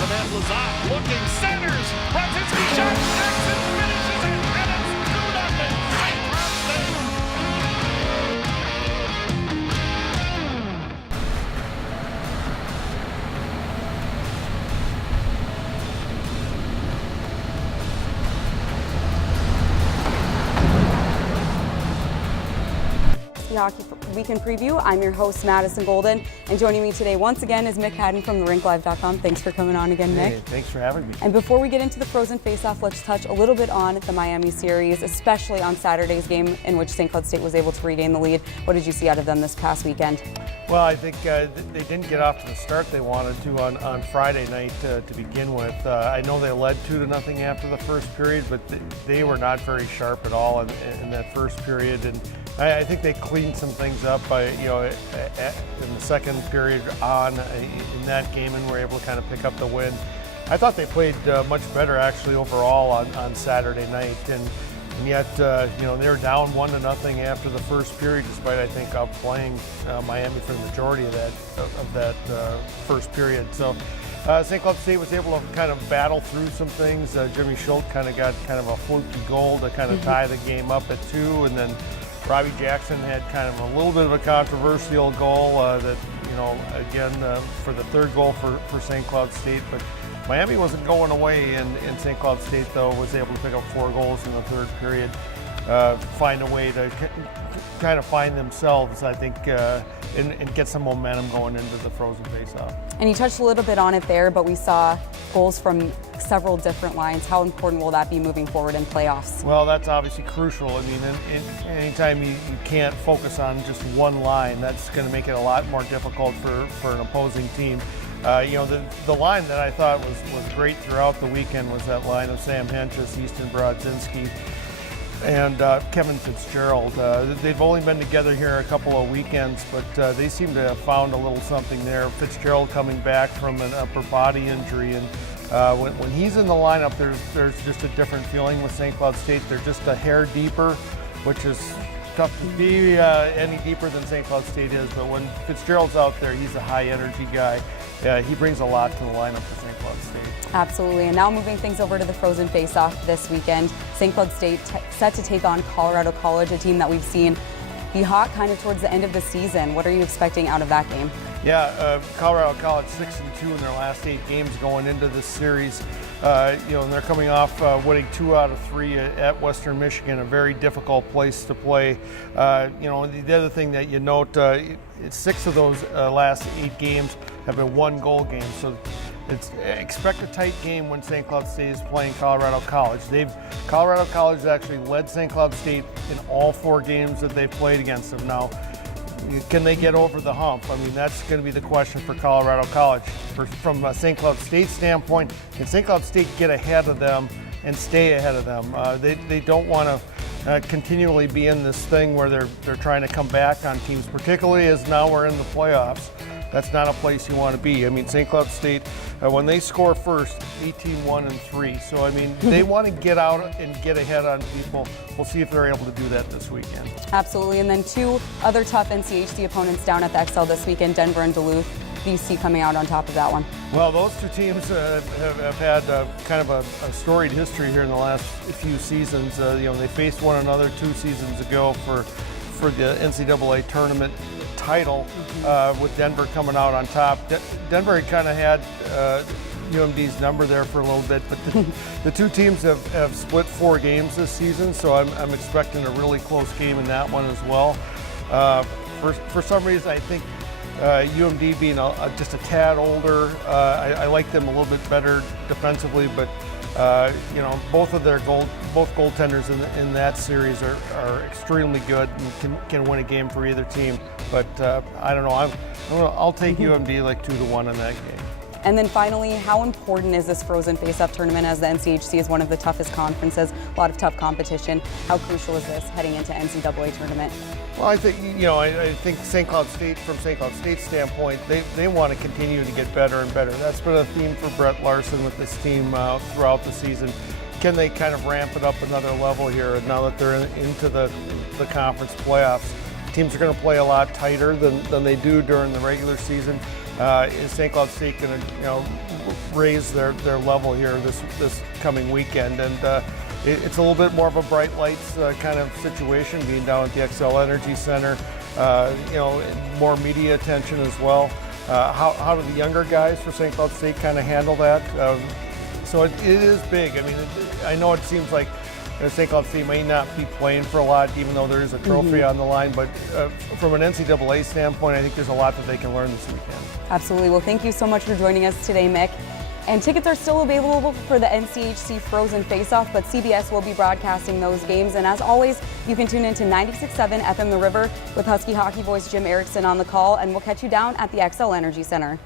and then Lazat looking, centers, Brzezinski shot, Jackson finishes it, and it's 2-0. St. Cloud State. The Hockey Weekend Preview. I'm your host, Madison Golden, and joining me today once again is Mick Hatten from therinklive.com. Thanks for coming on again, Mick. Hey, thanks for having me. And before we get into the Frozen Faceoff, let's touch a little bit on the Miami series, especially on Saturday's game in which St. Cloud State was able to regain the lead. What did you see out of them this past weekend? Well, I think they didn't get off to the start they wanted to on Friday night to begin with. I know they led 2-0 after the first period, but they were not very sharp at all in that first period. And I think they cleaned some things up in the second period in that game and were able to kind of pick up the win. I thought they played much better actually overall on Saturday night, and yet they were down 1-0 after the first period, despite I think outplaying Miami for the majority of that first period. So St. Cloud State was able to kind of battle through some things. Jimmy Schultz kind of got kind of a fluky goal to kind of tie the game up at 2, and then Robbie Jackson had kind of a little bit of a controversial goal for the third goal for St. Cloud State. But Miami wasn't going away, and St. Cloud State, though, was able to pick up 4 goals in the third period, find a way to kind of find themselves, I think, and get some momentum going into the Frozen Faceoff. And you touched a little bit on it there, but we saw goals from several different lines. How important will that be moving forward in playoffs? Well, that's obviously crucial. I mean, anytime you can't focus on just one line, that's going to make it a lot more difficult for an opposing team. The line that I thought was great throughout the weekend was that line of Sam Hentges, Easton Brodzinski, and Kevin Fitzgerald. They've only been together here a couple of weekends, but they seem to have found a little something there. Fitzgerald coming back from an upper body injury, and when he's in the lineup, there's just a different feeling with St. Cloud State. They're just a hair deeper, which is tough to be any deeper than St. Cloud State is, but when Fitzgerald's out there, he's a high energy guy. He brings a lot to the lineup for St. Cloud State. Absolutely. And now moving things over to the Frozen Faceoff this weekend, St. Cloud State set to take on Colorado College, a team that we've seen be hot kind of towards the end of the season. What are you expecting out of that game? Yeah, Colorado College 6-2 in their last 8 games going into this series. And they're coming off winning 2 out of 3 at Western Michigan, a very difficult place to play. The other thing that you note, 6 of those last 8 games have been 1-goal games. So expect a tight game when St. Cloud State is playing Colorado College. Colorado College has actually led St. Cloud State in all 4 games that they've played against them. Now, can they get over the hump? I mean, that's going to be the question for Colorado College. From a St. Cloud State standpoint, can St. Cloud State get ahead of them and stay ahead of them? They don't want to continually be in this thing where they're trying to come back on teams, particularly as now we're in the playoffs. That's not a place you want to be. I mean, St. Cloud State, when they score first, 18-1-3. So, I mean, they want to get out and get ahead on people. We'll see if they're able to do that this weekend. Absolutely. And then 2 other tough NCHC opponents down at the XL this weekend, Denver and Duluth. BC coming out on top of that one. Well, those 2 teams have had kind of a storied history here in the last few seasons. They faced one another 2 seasons ago for the NCAA tournament title, with Denver coming out on top. Denver had kind of had UMD's number there for a little bit, but the 2 teams have split 4 games this season, so I'm expecting a really close game in that one as well. For some reason, I think UMD being just a tad older, I like them a little bit better defensively, but both goaltenders in that series are extremely good and can win a game for either team. But I don't know. I'll take UMD like 2-1 in that game. And then finally, how important is this Frozen Faceoff tournament, as the NCHC is one of the toughest conferences, a lot of tough competition? How crucial is this heading into NCAA tournament? Well, I think I think St. Cloud State, from St. Cloud State's standpoint, they want to continue to get better and better. That's been a theme for Brett Larson with this team throughout the season. Can they kind of ramp it up another level here now that they're into the conference playoffs? Teams are going to play a lot tighter than they do during the regular season. Is St. Cloud State going to raise their level here this coming weekend? And it's a little bit more of a bright lights kind of situation, being down at the XL Energy Center. More media attention as well. How do the younger guys for St. Cloud State kind of handle that? So it is big. I mean, I know it seems like St. Cloud State may not be playing for a lot, even though there is a trophy on the line. But from an NCAA standpoint, I think there's a lot that they can learn this weekend. Absolutely. Well, thank you so much for joining us today, Mick. And tickets are still available for the NCHC Frozen Faceoff, but CBS will be broadcasting those games. And as always, you can tune into 96.7 FM The River with Husky hockey voice Jim Erickson on the call, and we'll catch you down at the XL Energy Center.